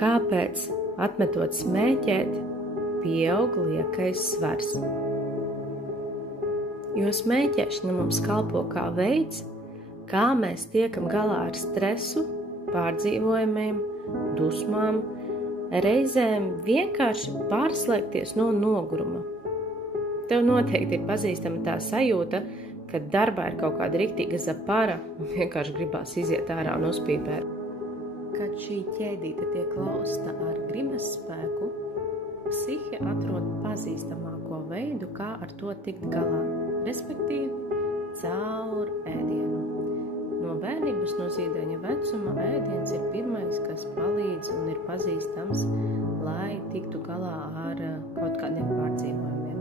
Kāpēc, atmetot smēķēt, pieaug liekais svars? Jo smēķēšana mums kalpo kā veids, kā mēs tiekam galā ar stresu, pārdzīvojumiem, dusmām, reizēm vienkārši pārslēgties no noguruma. Tev noteikti ir pazīstama tā sajūta, kad darbā ir kaut kāda riktīga zapara un vienkārši gribās iziet ārā un uzpīpēt. Kad šī ķēdīte tiek lausta ar gribas spēku, psihe atrod pazīstamāko veidu, kā ar to tikt galā, respektīvi caur ēdienu. No bērnības, no zīdaiņa vecuma ēdiens ir pirmais, kas palīdz un ir pazīstams, lai tiktu galā ar kaut kādiem pārdzīvojumiem.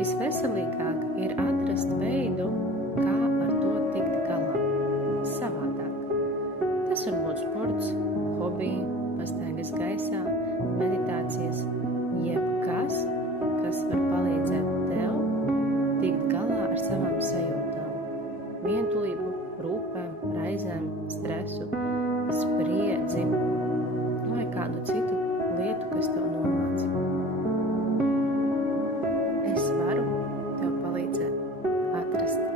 Visveselīgāk ir atrast veidu, kā ar to tikt galā, savādāk. Tas var būt sports, hobiji, pastaigas gaisā, meditācijas, jebkas, kas var palīdzēt tev tikt galā ar savām sajūtām, vientulību, rūpēm, raizēm, stresu, spriedzi vai kādu citu lietu, kas tev nomāca. Es varu tev palīdzēt atrast